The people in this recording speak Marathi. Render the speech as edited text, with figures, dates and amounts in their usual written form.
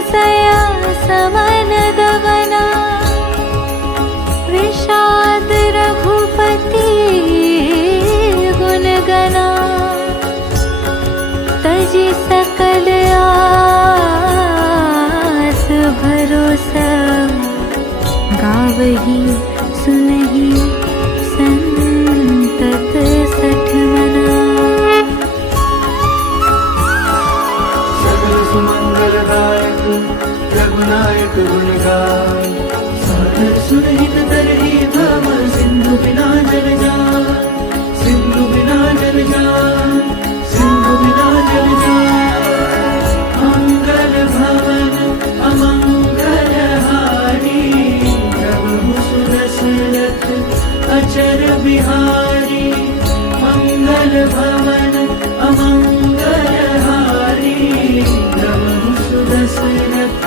संशया समन दवना विषाद रघुपति गुण गना तजी सकल आस भरोसा गावही सुनहि संतत सठ मना। सकल सुमंगलदायक रघुनायक गुण गाय सादर सुरहित तरहि भव सिंधु बिना जल जाय सिंधु बिना जल जाय सिंधु बिना जल जाय। मंगल भवन अमंगल हारी प्रभु सुदशरथ अचर बिहारी मंगल भवन अमंगल हारी प्रभु सुदशरथ